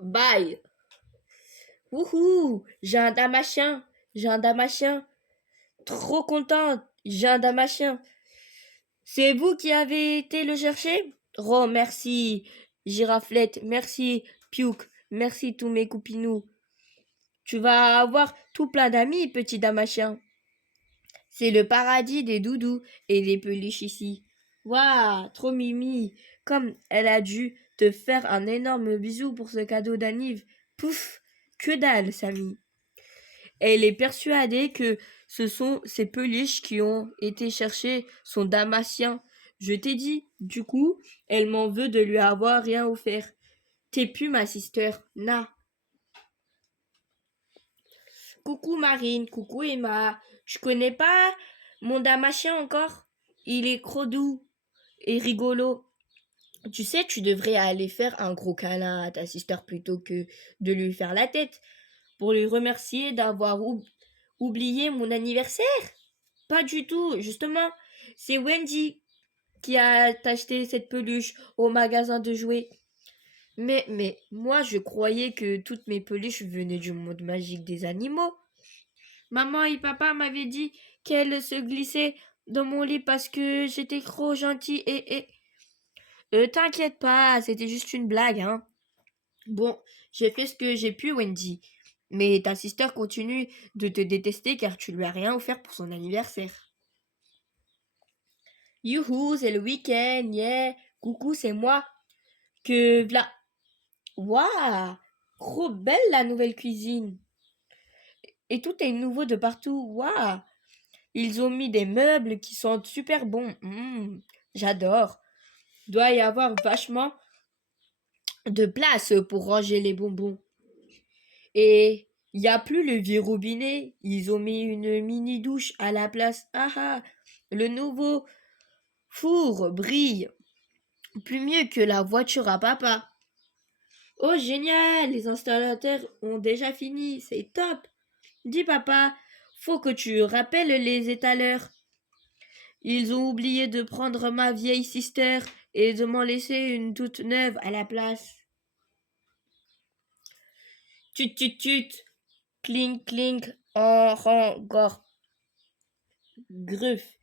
Bye. Wouhou, j'ai un damachien. J'ai un damachien. Trop contente. J'ai un damachien. C'est vous qui avez été le chercher? Oh, merci. Giraflette, merci. Piouk, merci tous mes coupinous. Tu vas avoir tout plein d'amis, petit damachien. C'est le paradis des doudous et des peluches ici. Waouh, trop mimi. Comme elle a dû te faire un énorme bisou pour ce cadeau d'anniv. Pouf, que dalle, Samy. Elle est persuadée que ce sont ces peluches qui ont été chercher son damasien. Je t'ai dit, du coup, elle m'en veut de lui avoir rien offert. T'es plus ma sister, na. Coucou Marine, coucou Emma. Tu connais pas mon damasien encore? Il est trop doux et rigolo. Tu sais, tu devrais aller faire un gros câlin à ta sister plutôt que de lui faire la tête pour lui remercier d'avoir oublié mon anniversaire. Pas du tout, justement. C'est Wendy qui a acheté cette peluche au magasin de jouets. Mais, moi, je croyais que toutes mes peluches venaient du monde magique des animaux. Maman et papa m'avaient dit qu'elles se glissaient dans mon lit parce que j'étais trop gentille et... T'inquiète pas, c'était juste une blague, hein. Bon, j'ai fait ce que j'ai pu, Wendy. Mais ta sister continue de te détester car tu lui as rien offert pour son anniversaire. Youhou, c'est le week-end, yeah. Coucou, c'est moi. Que v'là. Waouh, trop belle la nouvelle cuisine. Et tout est nouveau de partout. Waouh. Ils ont mis des meubles qui sentent super bons. J'adore. Doit y avoir vachement de place pour ranger les bonbons. Et il n'y a plus le vieux robinet. Ils ont mis une mini douche à la place. Ah ah. Le nouveau four brille plus mieux que la voiture à papa. Oh génial, les installateurs ont déjà fini, c'est top. Dis papa, faut que tu rappelles les étaleurs. Ils ont oublié de prendre ma vieille sister et de m'en laisser une toute neuve à la place. Tut tut tut, cling cling, en rangor. Gruffe.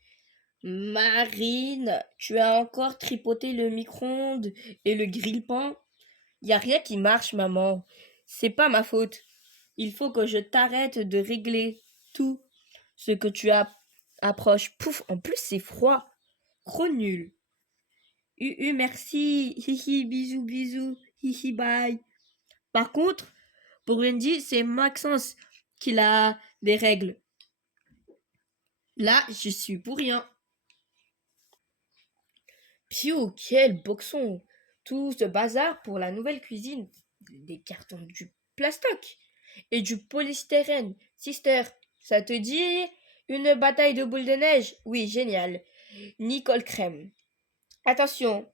Marine, tu as encore tripoté le micro-ondes et le grille-pain? Y a rien qui marche, maman. C'est pas ma faute. Il faut que je t'arrête de régler tout ce que tu approches. Pouf, en plus c'est froid. Trop nul. Merci. Hihi, bisous, bisous. Hihi, bye. Par contre, pour Wendy, c'est Maxence qui a des règles. Là, je suis pour rien. Piou, quel boxon. Tout ce bazar pour la nouvelle cuisine. Des cartons du plastoc et du polystyrène. Sister, ça te dit une bataille de boules de neige? Oui, génial. Nicole Crème. Attention,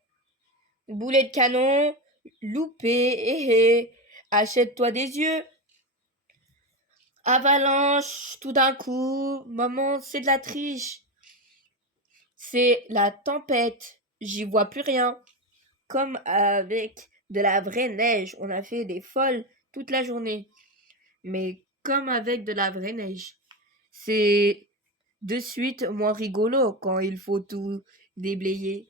boulet de canon, loupé, achète-toi des yeux. Avalanche, tout d'un coup, maman, c'est de la triche. C'est la tempête, j'y vois plus rien. Comme avec de la vraie neige, on a fait des folles toute la journée. Mais comme avec de la vraie neige. C'est de suite moins rigolo quand il faut tout déblayer.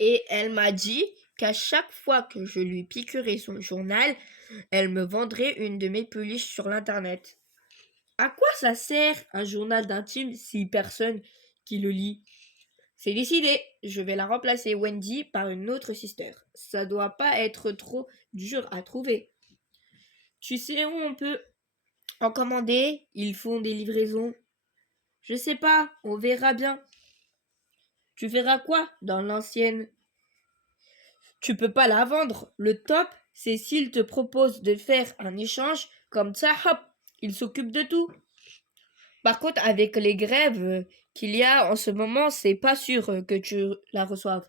Et elle m'a dit qu'à chaque fois que je lui piquerais son journal, elle me vendrait une de mes peluches sur l'internet. À quoi ça sert un journal d'intime si personne qui le lit? C'est décidé, je vais la remplacer Wendy par une autre sister. Ça doit pas être trop dur à trouver. Tu sais où on peut en commander? Ils font des livraisons. Je sais pas, on verra bien. Tu verras quoi dans l'ancienne? Tu peux pas la vendre. Le top, c'est s'il te propose de faire un échange, comme ça, hop, il s'occupe de tout. Par contre, avec les grèves qu'il y a en ce moment, c'est pas sûr que tu la reçoives.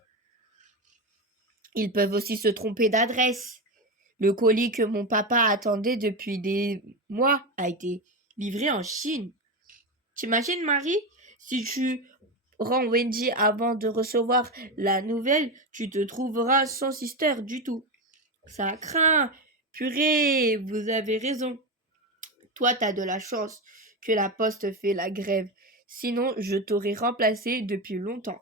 Ils peuvent aussi se tromper d'adresse. Le colis que mon papa attendait depuis des mois a été livré en Chine. T'imagines, Marie, si tu rends Wendy avant de recevoir la nouvelle, tu te trouveras sans sister du tout. Ça craint. Purée, vous avez raison. Toi, t'as de la chance que la poste fait la grève. Sinon, je t'aurais remplacé depuis longtemps.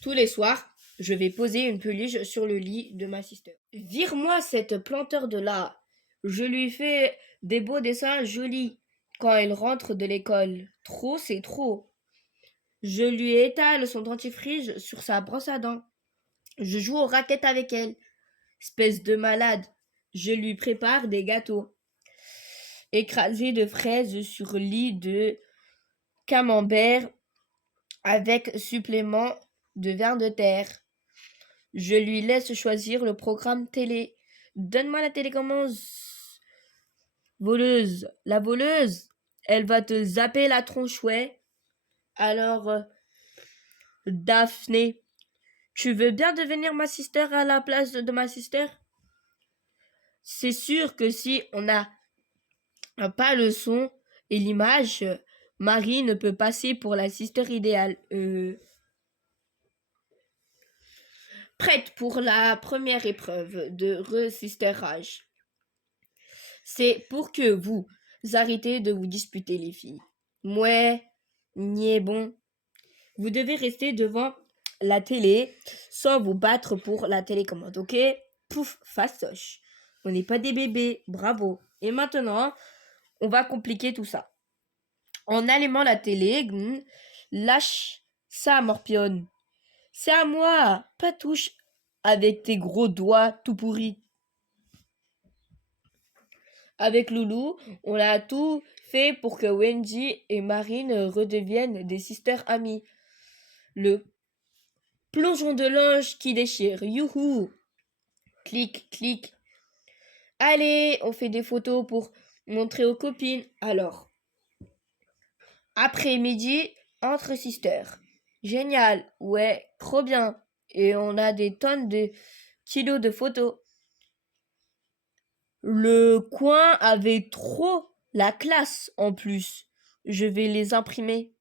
Tous les soirs, je vais poser une peluche sur le lit de ma sister. Vire-moi cette planteur de là. Je lui fais des beaux dessins jolis quand elle rentre de l'école. Trop, c'est trop. Je lui étale son dentifrice sur sa brosse à dents. Je joue aux raquettes avec elle. Espèce de malade. Je lui prépare des gâteaux. Écrasés de fraises sur lit de camembert avec supplément de vers de terre. Je lui laisse choisir le programme télé. Donne-moi la télécommande. Voleuse. La voleuse, elle va te zapper la tronche, ouais. Alors, Daphné, tu veux bien devenir ma sister à la place de ma sister? C'est sûr que si on n'a pas le son et l'image, Marie ne peut passer pour la sister idéale. Prête pour la première épreuve de resistérage. C'est pour que vous arrêtez de vous disputer, les filles. Mouais, niais bon. Vous devez rester devant la télé sans vous battre pour la télécommande, ok? Pouf, fastoche. On n'est pas des bébés, bravo. Et maintenant, on va compliquer tout ça. En allumant la télé, lâche ça, morpionne. C'est à moi, pas touche avec tes gros doigts tout pourris. Avec Loulou, on a tout fait pour que Wendy et Marine redeviennent des sisters amies. Le plongeon de linge qui déchire, youhou! Clic, clic. Allez, on fait des photos pour montrer aux copines. Alors, après-midi, entre sisters. Génial, ouais, trop bien. Et on a des tonnes de kilos de photos. Le coin avait trop la classe en plus. Je vais les imprimer.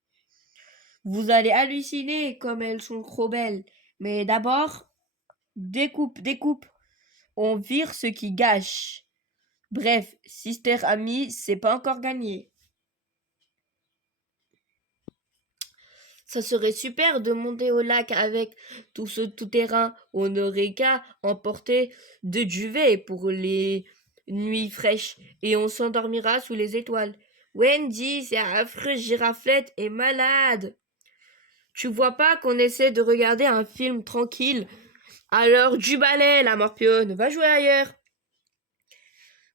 Vous allez halluciner comme elles sont trop belles. Mais d'abord, découpe, découpe. On vire ce qui gâche. Bref, sister amie, c'est pas encore gagné. Ça serait super de monter au lac avec tout ce tout-terrain. On n'aurait qu'à emporter de duvet pour les nuits fraîches et on s'endormira sous les étoiles. Wendy, c'est affreux, Giraflette est malade. Tu vois pas qu'on essaie de regarder un film tranquille? Alors du balai, la morpionne, va jouer ailleurs.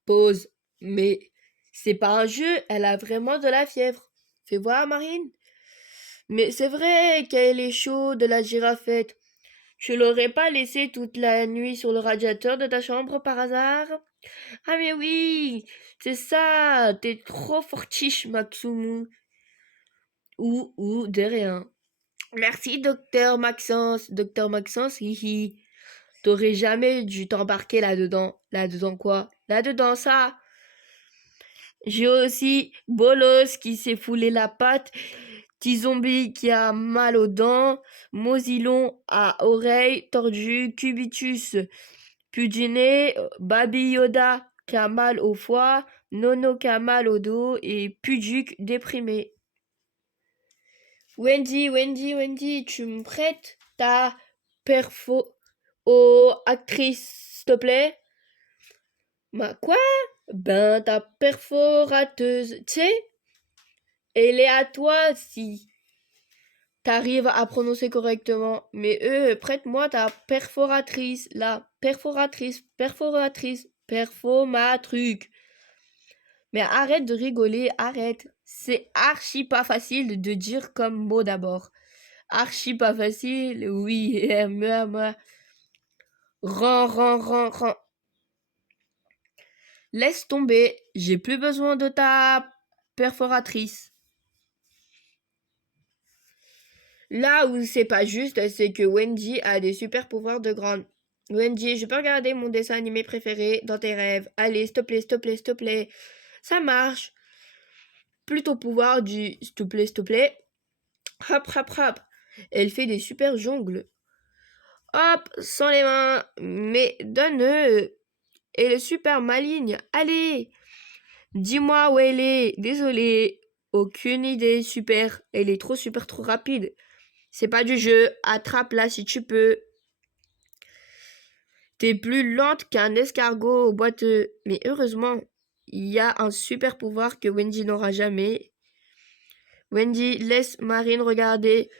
Pause. Mais c'est pas un jeu, elle a vraiment de la fièvre. Fais voir, Marine. Mais c'est vrai qu'elle est chaude, la girafette. Tu l'aurais pas laissée toute la nuit sur le radiateur de ta chambre par hasard? Ah mais oui, c'est ça, t'es trop fortiche, Maxoumou. Ou de rien. Merci, docteur Maxence, hihi. T'aurais jamais dû t'embarquer là-dedans. Là-dedans quoi? Là-dedans ça. J'ai aussi Bolos qui s'est foulé la patte, Petit Zombie qui a mal aux dents, Mosilon à oreille tordue, Cubitus Pudiné, Baby Yoda qui a mal au foie, Nono qui a mal au dos et Puduc déprimé. Wendy, tu me prêtes ta perfo aux actrices, s'il te plaît? Quoi? Ben, ta perforateuse, tu sais, elle est à toi si t'arrives à prononcer correctement. Mais prête-moi ta perforatrice, la perforatrice, perfomatruc. Mais arrête de rigoler, arrête. C'est archi pas facile de dire comme mot d'abord. Archi pas facile, oui, moi. Ran. Laisse tomber, j'ai plus besoin de ta perforatrice. Là où c'est pas juste, c'est que Wendy a des super pouvoirs de grande. Wendy, je peux regarder mon dessin animé préféré dans tes rêves. Allez, s'il te plaît. Ça marche. Plutôt pouvoir du s'il te plaît. Hop. Elle fait des super jongles. Hop, sans les mains, mais donne-le. Elle est super maligne. Allez, dis-moi où elle est. Désolé, aucune idée. Super, elle est trop super, trop rapide. C'est pas du jeu. Attrape-la si tu peux. T'es plus lente qu'un escargot boiteux. Mais heureusement, il y a un super pouvoir que Wendy n'aura jamais. Wendy, laisse Marine regarder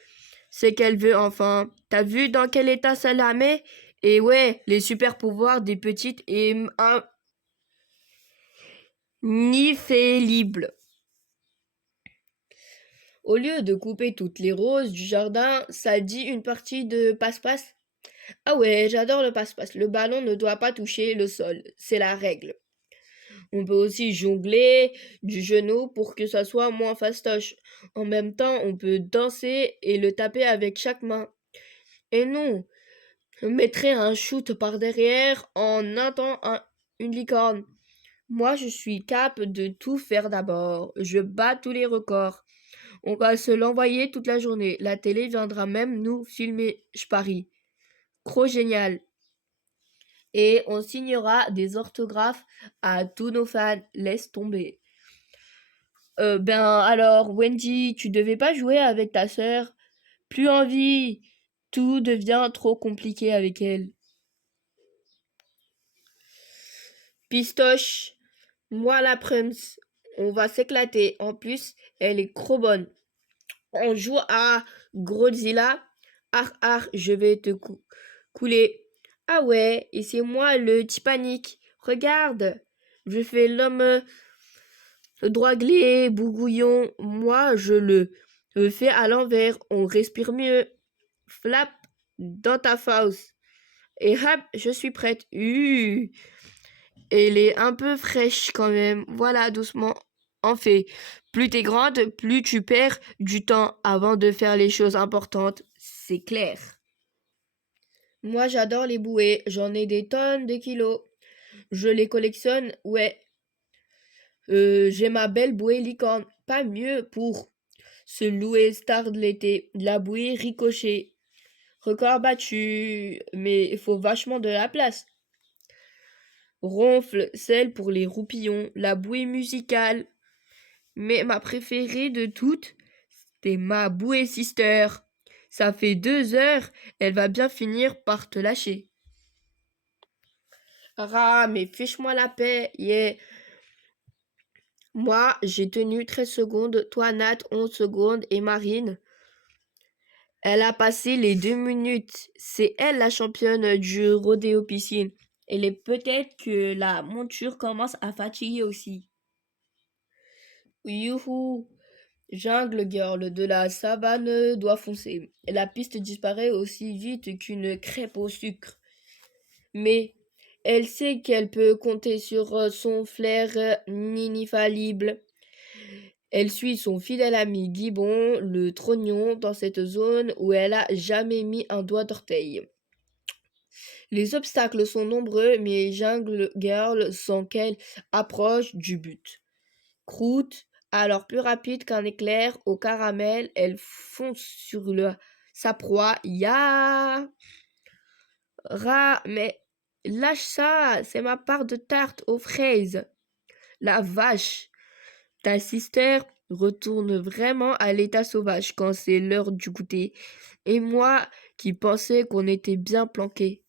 ce qu'elle veut enfin. T'as vu dans quel état ça la met? Et ouais, les super pouvoirs des petites et infallibles. Au lieu de couper toutes les roses du jardin, ça dit une partie de passe-passe. Ah ouais, j'adore le passe-passe. Le ballon ne doit pas toucher le sol. C'est la règle. On peut aussi jongler du genou pour que ça soit moins fastoche. En même temps, on peut danser et le taper avec chaque main. Et non, je mettrais un shoot par derrière en une licorne. Moi, je suis capable de tout faire d'abord. Je bats tous les records. On va se l'envoyer toute la journée. La télé viendra même nous filmer, je parie. Trop génial. Et on signera des orthographes à tous nos fans. Laisse tomber. Ben alors, Wendy, tu devais pas jouer avec ta sœur. Plus envie. Tout devient trop compliqué avec elle. Pistoche, moi la Prums, on va s'éclater. En plus, elle est trop bonne. On joue à Godzilla. Je vais te couler. Ah ouais, et c'est moi le Titanic. Regarde, je fais l'homme droiglé, bougouillon. Moi, je le fais à l'envers. On respire mieux. Flap dans ta fosse. Et hop, je suis prête. Elle est un peu fraîche quand même. Voilà, doucement. En fait, plus t'es grande, plus tu perds du temps avant de faire les choses importantes. C'est clair. Moi, j'adore les bouées. J'en ai des tonnes de kilos. Je les collectionne. Ouais. J'ai ma belle bouée licorne. Pas mieux pour se louer star de l'été. La bouée ricochet. Record battu. Mais il faut vachement de la place. Ronfle, celle pour les roupillons. La bouée musicale. Mais ma préférée de toutes, c'est ma bouée sister. Ça fait 2 heures, elle va bien finir par te lâcher. Ah, mais fiche-moi la paix, yeah. Moi, j'ai tenu 13 secondes, toi Nat 11 secondes et Marine, elle a passé les 2 minutes. C'est elle la championne du rodéo piscine. Elle est peut-être que la monture commence à fatiguer aussi. Youhou! Jungle Girl de la savane doit foncer. La piste disparaît aussi vite qu'une crêpe au sucre. Mais elle sait qu'elle peut compter sur son flair infaillible. Elle suit son fidèle ami Gibbon, le trognon, dans cette zone où elle a jamais mis un doigt d'orteil. Les obstacles sont nombreux, mais Jungle Girl sent qu'elle approche du but. Croûte, alors plus rapide qu'un éclair au caramel, elle fonce sur sa proie. Ya! Mais lâche ça, c'est ma part de tarte aux fraises. La vache, ta sister retourne vraiment à l'état sauvage quand c'est l'heure du goûter. Et moi qui pensais qu'on était bien planqués.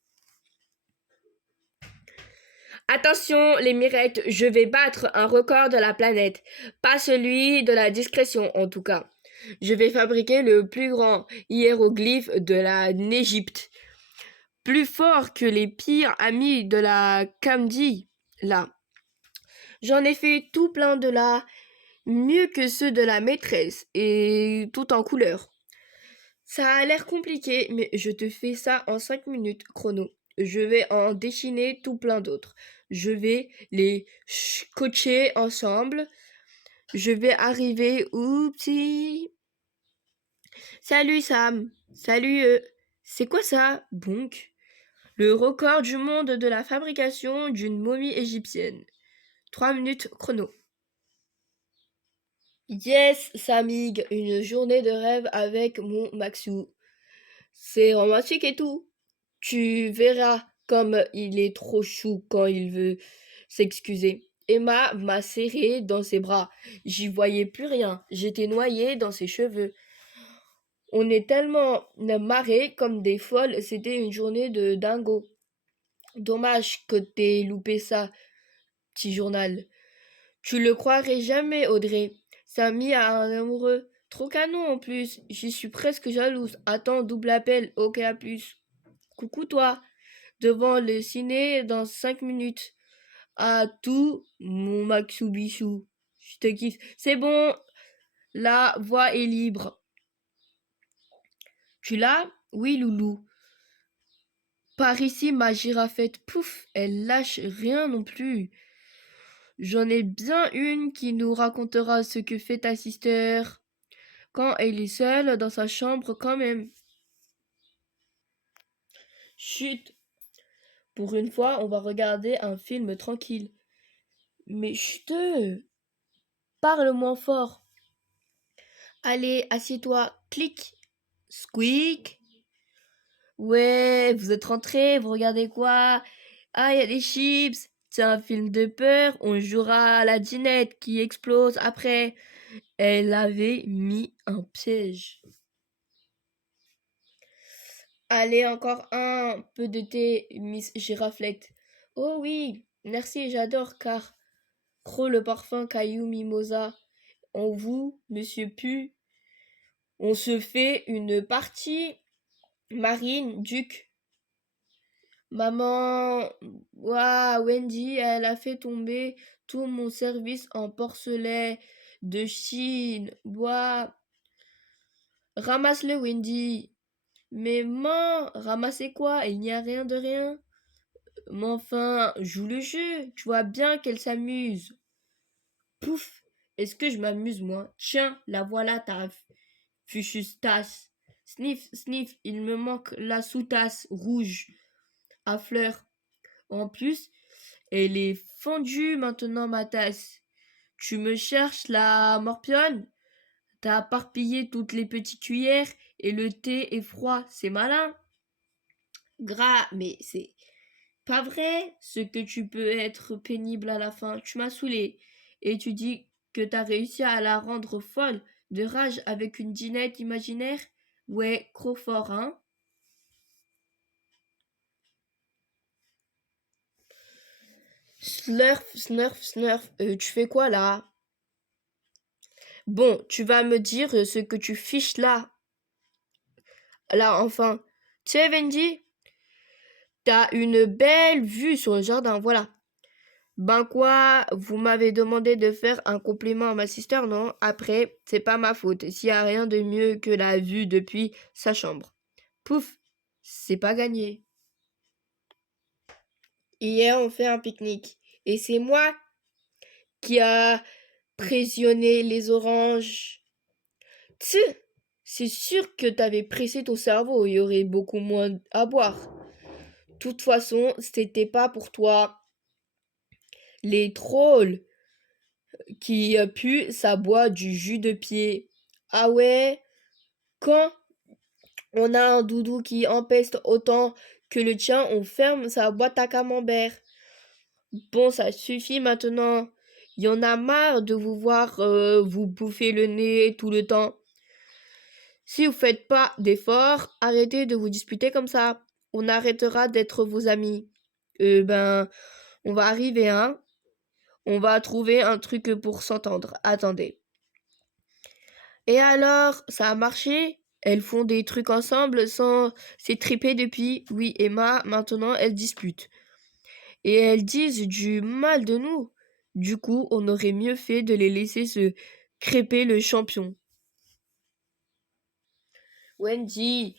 Attention, les mirettes, je vais battre un record de la planète. Pas celui de la discrétion, en tout cas. Je vais fabriquer le plus grand hiéroglyphe de la Égypte. Plus fort que les pires amis de la Kamdi, là. J'en ai fait tout plein de là, mieux que ceux de la maîtresse, et tout en couleur. Ça a l'air compliqué, mais je te fais ça en 5 minutes chrono. Je vais en dessiner tout plein d'autres. Je vais les coacher ensemble. Je vais arriver. Oupsie. Salut Sam. Salut. C'est quoi ça? Bonk. Le record du monde de la fabrication d'une momie égyptienne. 3 minutes chrono. Yes, Samig, une journée de rêve avec mon Maxou. C'est romantique et tout. Tu verras comme il est trop chou quand il veut s'excuser. Emma m'a serré dans ses bras. J'y voyais plus rien. J'étais noyée dans ses cheveux. On est tellement marrés comme des folles. C'était une journée de dingo. Dommage que t'aies loupé ça, petit journal. Tu le croirais jamais, Audrey. Samy a un amoureux. Trop canon en plus. J'y suis presque jalouse. Attends, double appel. Ok, à plus. Coucou toi. Devant le ciné dans 5 minutes. À tout, mon Maxou Bichou. Je te kiffe. C'est bon, la voix est libre. Tu l'as? Oui, loulou. Par ici, ma girafette, pouf, elle lâche rien non plus. J'en ai bien une qui nous racontera ce que fait ta sister quand elle est seule dans sa chambre quand même. Chut, pour une fois, on va regarder un film tranquille. Mais chut, parle moins fort. Allez, assieds-toi, clic, squeak. Ouais, vous êtes rentrés, vous regardez quoi? Ah, il y a des chips. C'est un film de peur, on jouera à la dinette qui explose après. Elle avait mis un piège. Allez, encore un peu de thé, Miss Giraflette. Oh oui, merci, j'adore car Croc le parfum caillou mimosa. En vous, Monsieur Pu, on se fait une partie. Marine, Duc. Maman, ouah, Wendy, elle a fait tomber tout mon service en porcelaine de Chine. Ouah, ramasse-le, Wendy. Mais maman, ramasser quoi? Il n'y a rien de rien. Mais enfin, joue le jeu. Tu vois bien qu'elle s'amuse. Pouf! Est-ce que je m'amuse, moi? Tiens, la voilà, ta fichue tasse. Sniff, sniff, il me manque la sous-tasse rouge à fleurs. En plus, elle est fondue maintenant, ma tasse. Tu me cherches la morpionne? T'as éparpillé toutes les petites cuillères et le thé est froid, c'est malin. Gras, mais c'est pas vrai, ce que tu peux être pénible à la fin. Tu m'as saoulé. Et tu dis que t'as réussi à la rendre folle de rage avec une dinette imaginaire? Ouais, trop fort, hein? Slurf, snurf, snurf, tu fais quoi là? Bon, tu vas me dire ce que tu fiches là. Là, enfin. Tu sais, Wendy, t'as une belle vue sur le jardin, voilà. Ben quoi, vous m'avez demandé de faire un compliment à ma sister, non? Après, c'est pas ma faute. S'il y a rien de mieux que la vue depuis sa chambre. Pouf, c'est pas gagné. Hier, on fait un pique-nique. Et c'est moi qui a pressionné les oranges. Tch, c'est sûr que t'avais pressé ton cerveau, il y aurait beaucoup moins à boire. De toute façon, c'était pas pour toi. Les trolls qui puent, ça boit du jus de pied. Ah ouais, quand on a un doudou qui empeste autant que le tien, on ferme sa boîte à camembert. Bon, ça suffit maintenant. Il y en a marre de vous voir vous bouffer le nez tout le temps. Si vous faites pas d'efforts, arrêtez de vous disputer comme ça. On arrêtera d'être vos amis. Ben, on va arriver, hein. On va trouver un truc pour s'entendre. Attendez. Et alors, ça a marché? Elles font des trucs ensemble sans s'étriper depuis. Oui, Emma, maintenant, elles disputent. Et elles disent du mal de nous. Du coup, on aurait mieux fait de les laisser se crêper le champion. Wendy,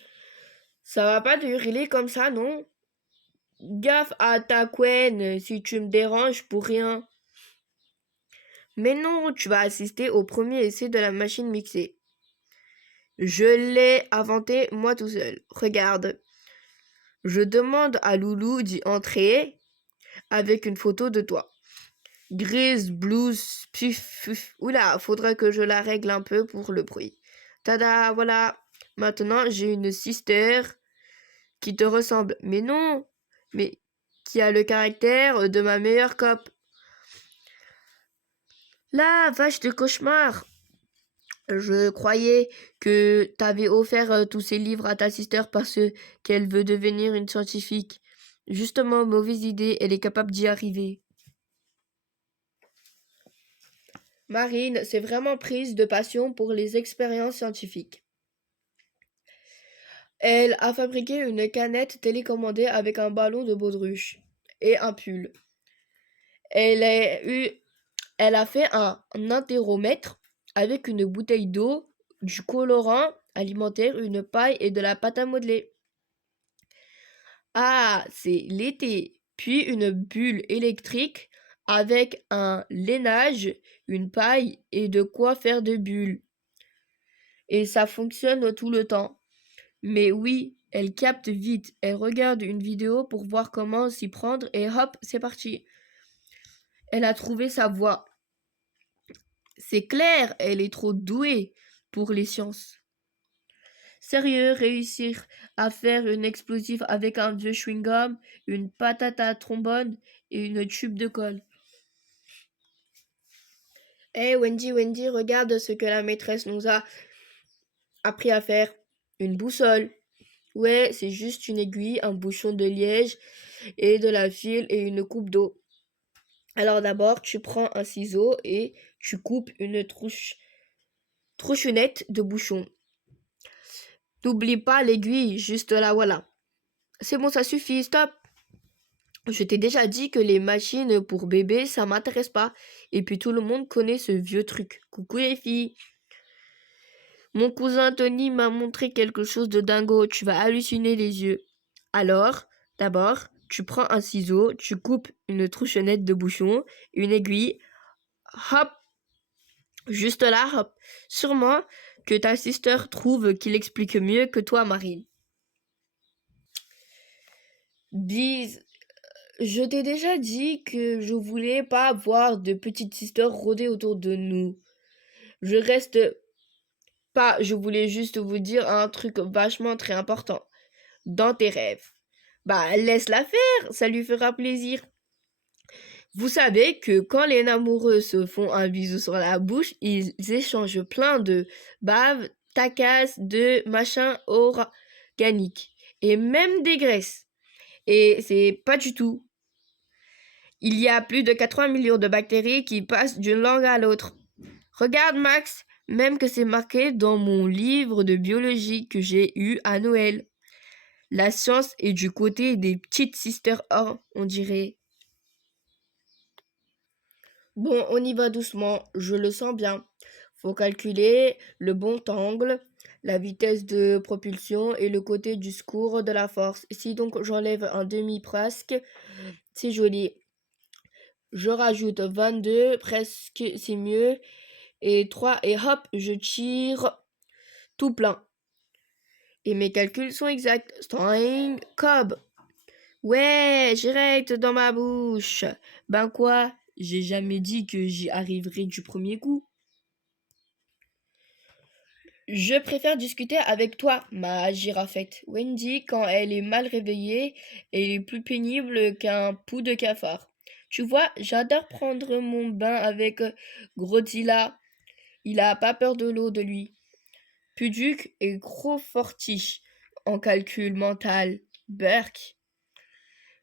ça va pas te hurler comme ça, non? Gaffe à ta couenne si tu me déranges pour rien. Mais non, tu vas assister au premier essai de la machine mixée. Je l'ai inventé moi tout seul. Regarde. Je demande à Loulou d'y entrer avec une photo de toi. Grise, blues, pif, pif. Oula, faudrait que je la règle un peu pour le bruit. Tada, voilà. Maintenant, j'ai une sister qui te ressemble. Mais non, mais qui a le caractère de ma meilleure cope. La vache de cauchemar! Je croyais que t'avais offert tous ces livres à ta sister parce qu'elle veut devenir une scientifique. Justement, mauvaise idée, elle est capable d'y arriver. Marine s'est vraiment prise de passion pour les expériences scientifiques. Elle a fabriqué une canette télécommandée avec un ballon de baudruche et un pull. Elle a eu Elle a fait un interromètre avec une bouteille d'eau, du colorant alimentaire, une paille et de la pâte à modeler. Ah, c'est l'été. Puis une bulle électrique avec un lainage, une paille et de quoi faire de bulles. Et ça fonctionne tout le temps. Mais oui, elle capte vite. Elle regarde une vidéo pour voir comment s'y prendre et hop, c'est parti. Elle a trouvé sa voie. C'est clair, elle est trop douée pour les sciences. Sérieux, réussir à faire une explosive avec un vieux chewing-gum, une patate à trombone et une tube de colle. Hé Wendy, Wendy, regarde ce que la maîtresse nous a appris à faire. Une boussole. Ouais, c'est juste une aiguille, un bouchon de liège et de la file et une coupe d'eau. Alors d'abord, tu prends un ciseau et tu coupes une trouchonnette de bouchon. N'oublie pas l'aiguille, juste là, voilà. C'est bon, ça suffit, stop. Je t'ai déjà dit que les machines pour bébé, ça m'intéresse pas. Et puis tout le monde connaît ce vieux truc. Coucou les filles. Mon cousin Tony m'a montré quelque chose de dingo. Tu vas halluciner les yeux. Alors, d'abord, tu prends un ciseau, tu coupes une trouchonnette de bouchon, une aiguille. Hop. Juste là, hop. Sûrement que ta sister trouve qu'il explique mieux que toi, Marine. Bise. Je t'ai déjà dit que je voulais pas avoir de petite sister rôder autour de nous. Je reste pas, je voulais juste vous dire un truc vachement très important. Dans tes rêves. Bah, laisse-la faire, ça lui fera plaisir. Vous savez que quand les amoureux se font un bisou sur la bouche, ils échangent plein de bave, tacasse, de machins organiques. Et même des graisses. Et c'est pas du tout. Il y a plus de 80 millions de bactéries qui passent d'une langue à l'autre. Regarde Max, même que c'est marqué dans mon livre de biologie que j'ai eu à Noël. La science est du côté des petites sisters or, on dirait. Bon, on y va doucement, je le sens bien. Faut calculer le bon angle, la vitesse de propulsion et le côté du secours de la force. Si donc j'enlève un demi presque, c'est joli. Je rajoute 22, presque, c'est mieux. Et 3, et hop, je tire tout plein. Et mes calculs sont exacts. String, cob. Ouais, direct dans ma bouche. Ben quoi, j'ai jamais dit que j'y arriverai du premier coup. Je préfère discuter avec toi, ma girafette. Wendy, quand elle est mal réveillée, elle est plus pénible qu'un pou de cafard. Tu vois, j'adore prendre mon bain avec Godzilla. Il a pas peur de l'eau de lui. Puduc est gros fortiche en calcul mental. Burke.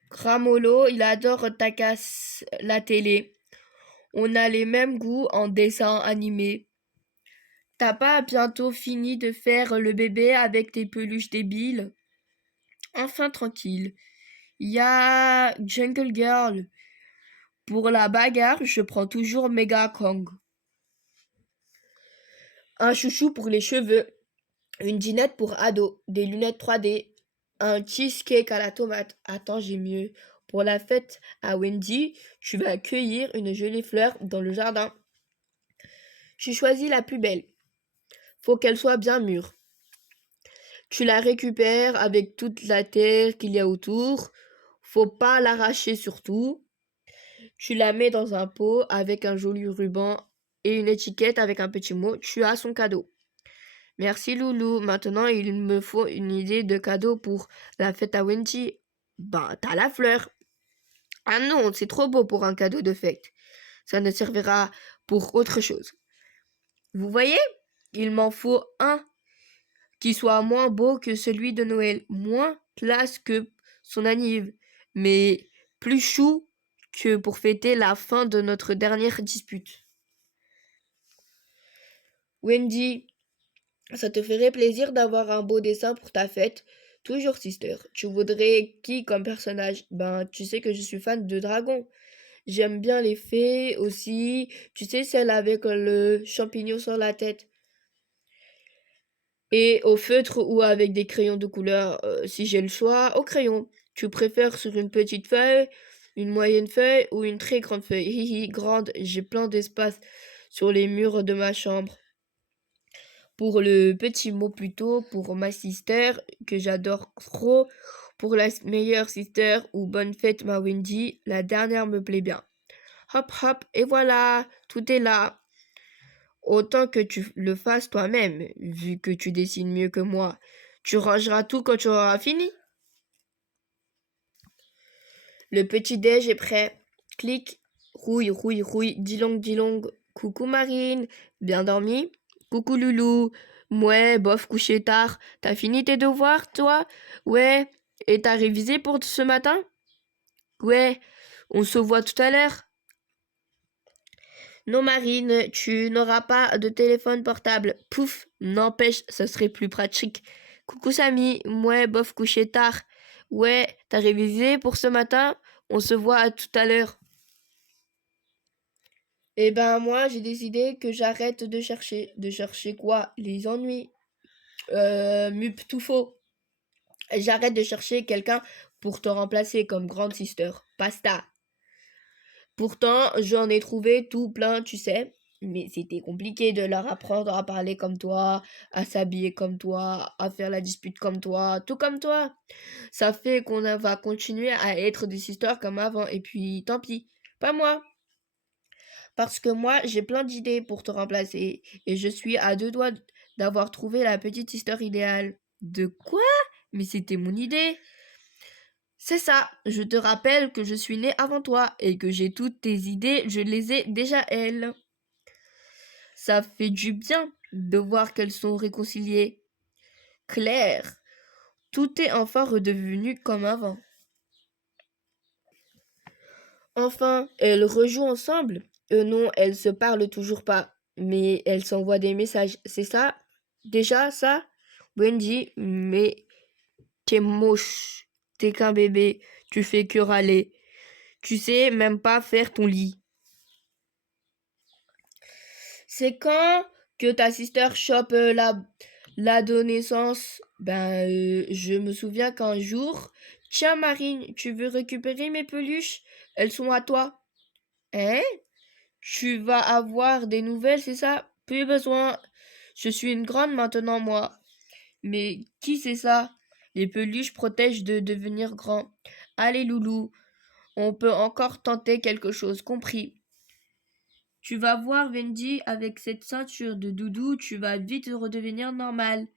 Gramolo, il adore tacasse la télé. On a les mêmes goûts en dessin animé. T'as pas bientôt fini de faire le bébé avec tes peluches débiles? Enfin tranquille. Y a Jungle Girl. Pour la bagarre, je prends toujours Mega Kong. Un chouchou pour les cheveux. Une dinette pour ado. Des lunettes 3D. Un cheesecake à la tomate. Attends, j'ai mieux. Pour la fête à Wendy, tu vas cueillir une jolie fleur dans le jardin. Tu choisis la plus belle. Faut qu'elle soit bien mûre. Tu la récupères avec toute la terre qu'il y a autour. Faut pas l'arracher surtout. Tu la mets dans un pot avec un joli ruban et une étiquette avec un petit mot. Tu as son cadeau. Merci Loulou. Maintenant, il me faut une idée de cadeau pour la fête à Wendy. Ben, t'as la fleur. Ah non, c'est trop beau pour un cadeau de fête. Ça ne servira pour autre chose. Vous voyez? Il m'en faut un qui soit moins beau que celui de Noël, moins classe que son anniv, mais plus chou que pour fêter la fin de notre dernière dispute. Wendy, ça te ferait plaisir d'avoir un beau dessin pour ta fête. Toujours, sister. Tu voudrais qui comme personnage? Ben, tu sais que je suis fan de dragons. J'aime bien les fées aussi. Tu sais, celle avec le champignon sur la tête. Et au feutre ou avec des crayons de couleur, si j'ai le choix, au crayon. Tu préfères sur une petite feuille, une moyenne feuille ou une très grande feuille? Hihi, grande, j'ai plein d'espace sur les murs de ma chambre. Pour le petit mot plutôt, pour ma sister, que j'adore trop, pour la meilleure sister ou bonne fête ma Wendy, la dernière me plaît bien. Hop hop, et voilà, tout est là. Autant que tu le fasses toi-même, vu que tu dessines mieux que moi. Tu rangeras tout quand tu auras fini. Le petit déj est prêt. Clic, rouille, rouille, rouille, dilong, coucou Marine, bien dormi? Coucou Loulou, ouais, bof, couché tard. T'as fini tes devoirs, toi? Ouais, et t'as révisé pour ce matin? Ouais, on se voit tout à l'heure. Non, Marine, tu n'auras pas de téléphone portable. Pouf, n'empêche, ce serait plus pratique. Coucou Samy, ouais, bof, couché tard. Ouais, t'as révisé pour ce matin? On se voit à tout à l'heure. Eh ben, moi, j'ai décidé que j'arrête de chercher. De chercher quoi? Les ennuis. Mup tout faux. J'arrête de chercher quelqu'un pour te remplacer comme grande sister. Pasta. Pourtant, j'en ai trouvé tout plein, tu sais. Mais c'était compliqué de leur apprendre à parler comme toi, à s'habiller comme toi, à faire la dispute comme toi, tout comme toi. Ça fait qu'on va continuer à être des sisters comme avant. Et puis, tant pis. Pas moi. Parce que moi, j'ai plein d'idées pour te remplacer. Et je suis à deux doigts d'avoir trouvé la petite sister idéale. De quoi? Mais c'était mon idée. C'est ça, je te rappelle que je suis née avant toi et que j'ai toutes tes idées, je les ai déjà elles. Ça fait du bien de voir qu'elles sont réconciliées. Claire, tout est enfin redevenu comme avant. Enfin, elles rejouent ensemble. Non, elles se parlent toujours pas, mais elles s'envoient des messages. C'est ça? Déjà, ça? Wendy, mais t'es moche. T'es qu'un bébé. Tu fais que râler. Tu sais même pas faire ton lit. C'est quand que ta sister chope l'adolescence? Ben, je me souviens qu'un jour, tiens Marine, tu veux récupérer mes peluches? Elles sont à toi. Hein? Tu vas avoir des nouvelles, c'est ça? Plus besoin. Je suis une grande maintenant, moi. Mais qui c'est ça? Les peluches protègent de devenir grand. Allez, loulou, on peut encore tenter quelque chose, compris. Tu vas voir, Wendy, avec cette ceinture de doudou, tu vas vite redevenir normal.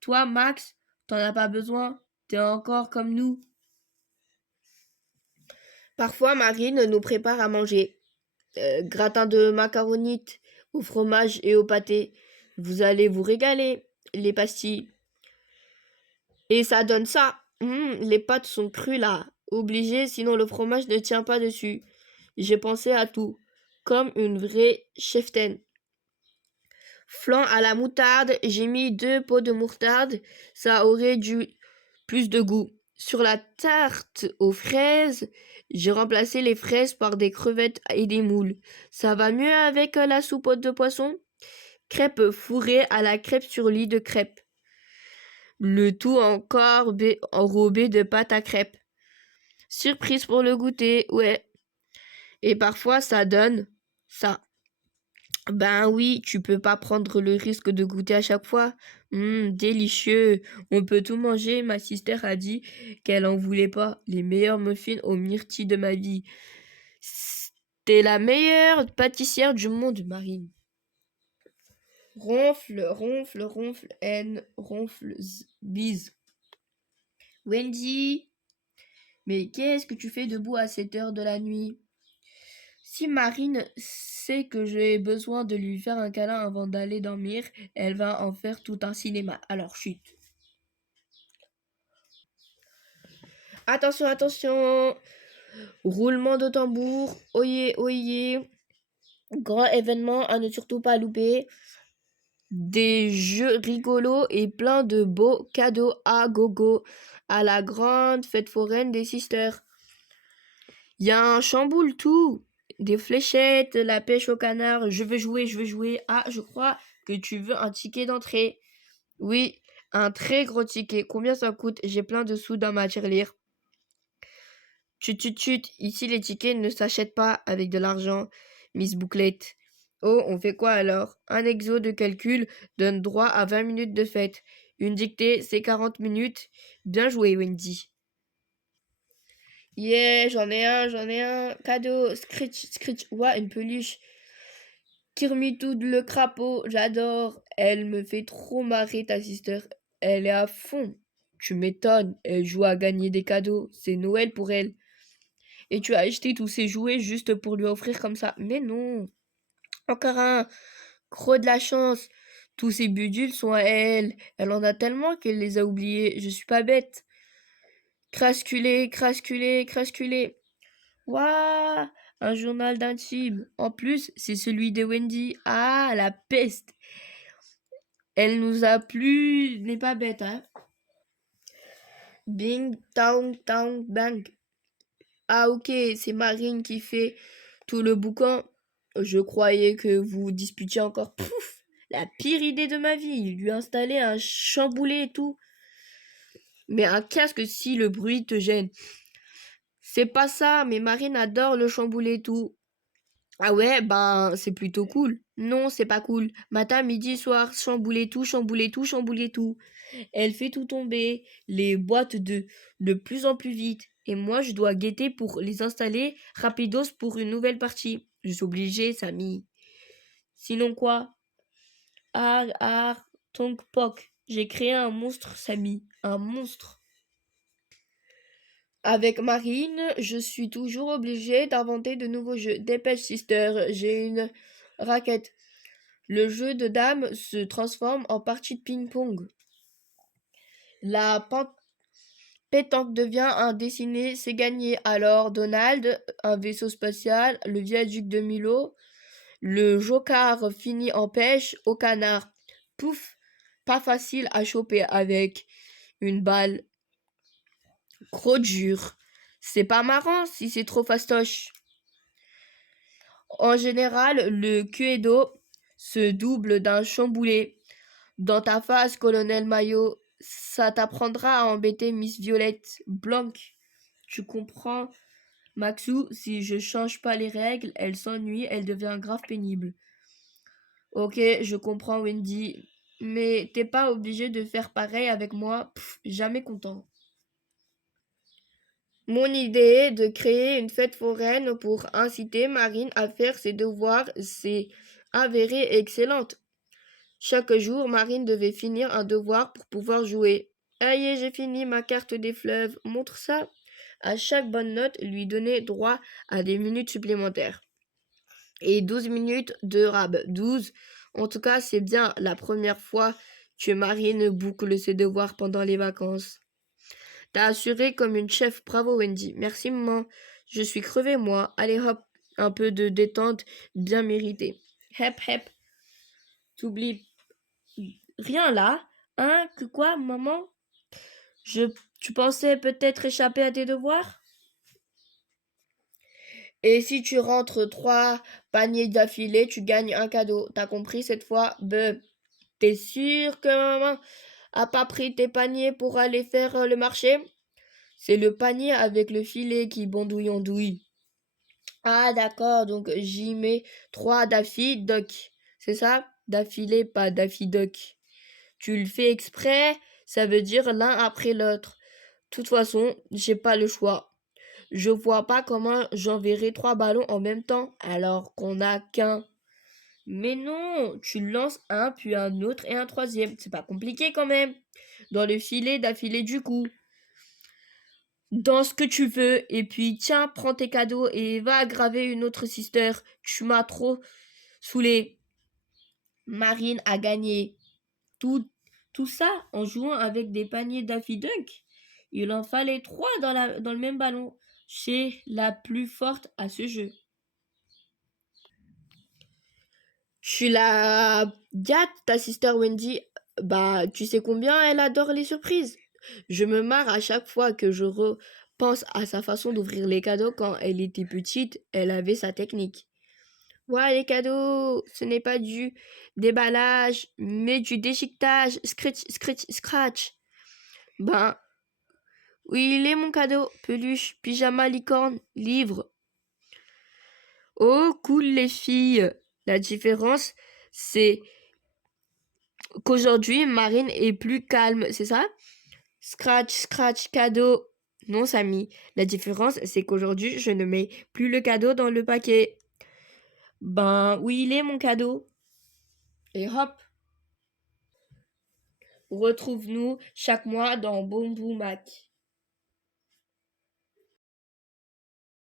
Toi, Max, t'en as pas besoin. T'es encore comme nous. Parfois, Marine nous prépare à manger. Gratin de macaronite, au fromage et au pâté. Vous allez vous régaler, les pastilles. Et ça donne ça. Les pâtes sont crues là. Obligé, sinon le fromage ne tient pas dessus. J'ai pensé à tout. Comme une vraie cheftaine. Flan à la moutarde, j'ai mis 2 pots de moutarde, ça aurait du plus de goût. Sur la tarte aux fraises, j'ai remplacé les fraises par des crevettes et des moules. Ça va mieux avec la soupe de poisson? Crêpes fourrées à la crêpe sur lit de crêpes. Le tout encore enrobé de pâte à crêpes. Surprise pour le goûter, ouais. Et parfois ça donne ça. Ben oui, tu peux pas prendre le risque de goûter à chaque fois. Délicieux. On peut tout manger. Ma sister a dit qu'elle en voulait pas. Les meilleurs muffins aux myrtilles de ma vie. T'es la meilleure pâtissière du monde, Marine. Ronfle, ronfle, ronfle, N, ronfle, bise. Wendy, mais qu'est-ce que tu fais debout à cette heure de la nuit? Si Marine sait que j'ai besoin de lui faire un câlin avant d'aller dormir, elle va en faire tout un cinéma. Alors chut. Attention, attention. Roulement de tambour. Oyez, oyez. Grand événement à ne surtout pas louper. Des jeux rigolos et plein de beaux cadeaux à gogo à la grande fête foraine des sisters. Il y a un chamboule tout. Des fléchettes, la pêche au canard. Je veux jouer, je veux jouer. Ah, je crois que tu veux un ticket d'entrée. Oui, un très gros ticket. Combien ça coûte? J'ai plein de sous dans ma tirelire. Chut, chut, chut. Ici, les tickets ne s'achètent pas avec de l'argent, Miss Bouclette. Oh, on fait quoi alors? Un exo de calcul donne droit à 20 minutes de fête. Une dictée, c'est 40 minutes. Bien joué, Wendy. Yeah, j'en ai un. Cadeau, scritch, scritch. Ouah, une peluche. Kirmitoud le crapaud, j'adore. Elle me fait trop marrer, ta sister. Elle est à fond. Tu m'étonnes, elle joue à gagner des cadeaux. C'est Noël pour elle. Et tu as acheté tous ces jouets juste pour lui offrir comme ça. Mais non. Encore un. Gros de la chance. Tous ces bidules sont à elle. Elle en a tellement qu'elle les a oubliés. Je suis pas bête. Crasculé, crasculé, crasculé. Waouh! Un journal d'intime. En plus, c'est celui de Wendy. Ah, la peste! Elle nous a plu. N'est pas bête, hein? Bing, tang, tang, bang. Ah, ok, c'est Marine qui fait tout le boucan. Je croyais que vous disputiez encore. Pouf! La pire idée de ma vie. Lui installer un chamboulet et tout. Mais un casque si le bruit te gêne. C'est pas ça, mais Marine adore le chamboulet et tout. Ah ouais, ben c'est plutôt cool. Non, c'est pas cool. Matin, midi, soir, chambouler tout, chambouler tout, chambouler tout. Elle fait tout tomber, les boîtes de plus en plus vite. Et moi, je dois guetter pour les installer rapidos pour une nouvelle partie. Je suis obligée, Samy. Sinon quoi? Ah, tonk pok. J'ai créé un monstre, Samy. Un monstre. Avec Marine, je suis toujours obligée d'inventer de nouveaux jeux. Dépêche, sister, j'ai une raquette. Le jeu de dames se transforme en partie de ping-pong. La pétanque devient un dessiné, c'est gagné. Alors, Donald, un vaisseau spatial, le viaduc de Milo, le jocard finit en pêche au canard. Pouf, pas facile à choper avec une balle. Gros dur. C'est pas marrant si c'est trop fastoche. En général, le Cluedo se double d'un chamboulet. Dans ta face, colonel Maillot, ça t'apprendra à embêter Miss Violette Blanc. Tu comprends, Maxou, si je change pas les règles, elle s'ennuie, elle devient grave pénible. Ok, je comprends, Wendy, mais t'es pas obligé de faire pareil avec moi, pff, jamais content. Mon idée de créer une fête foraine pour inciter Marine à faire ses devoirs s'est avérée excellente. Chaque jour, Marine devait finir un devoir pour pouvoir jouer. Aïe, j'ai fini ma carte des fleuves. Montre ça. À chaque bonne note, lui donnait droit à des minutes supplémentaires. Et 12 minutes de rab. 12. En tout cas, c'est bien la première fois que Marine boucle ses devoirs pendant les vacances. T'as assuré comme une chef. Bravo, Wendy. Merci, maman. Je suis crevée, moi. Allez, hop. Un peu de détente bien méritée. Hep, hep. T'oublies rien là. Hein? Que quoi, maman? Tu pensais peut-être échapper à tes devoirs? Et si tu rentres 3 paniers d'affilée, tu gagnes un cadeau. T'as compris cette fois? T'es sûr que maman a pas pris tes paniers pour aller faire le marché? C'est le panier avec le filet qui bondouille andouille. Ah d'accord, donc j'y mets 3 Daffy Duck. C'est ça? D'affilée, pas Daffy Duck. Tu le fais exprès, ça veut dire l'un après l'autre. De toute façon, j'ai pas le choix. Je vois pas comment j'enverrai 3 ballons en même temps alors qu'on n'a qu'un. Mais non, tu lances un, puis un autre et un troisième. C'est pas compliqué quand même. Dans le filet d'affilée du coup. Dans ce que tu veux, et puis tiens, prends tes cadeaux et va graver une autre sister. Tu m'as trop saoulé. Marine a gagné. Tout, tout ça en jouant avec des paniers Daffy Duck. Il en fallait trois dans le même ballon. C'est la plus forte à ce jeu. Tu la gâtes, ta sister Wendy. Bah, tu sais combien elle adore les surprises. Je me marre à chaque fois que je repense à sa façon d'ouvrir les cadeaux quand elle était petite. Elle avait sa technique. Ouais, les cadeaux, ce n'est pas du déballage, mais du déchiquetage. Scratch, scratch, scratch. Ben, oui, il est mon cadeau. Peluche, pyjama, licorne, livre. Oh, cool les filles. La différence, c'est qu'aujourd'hui, Marine est plus calme, c'est ça? Scratch, scratch, cadeau. Non, Samy. La différence, c'est qu'aujourd'hui, je ne mets plus le cadeau dans le paquet. Ben, où il est mon cadeau? Et hop, retrouve-nous chaque mois dans Boom Boom Mac.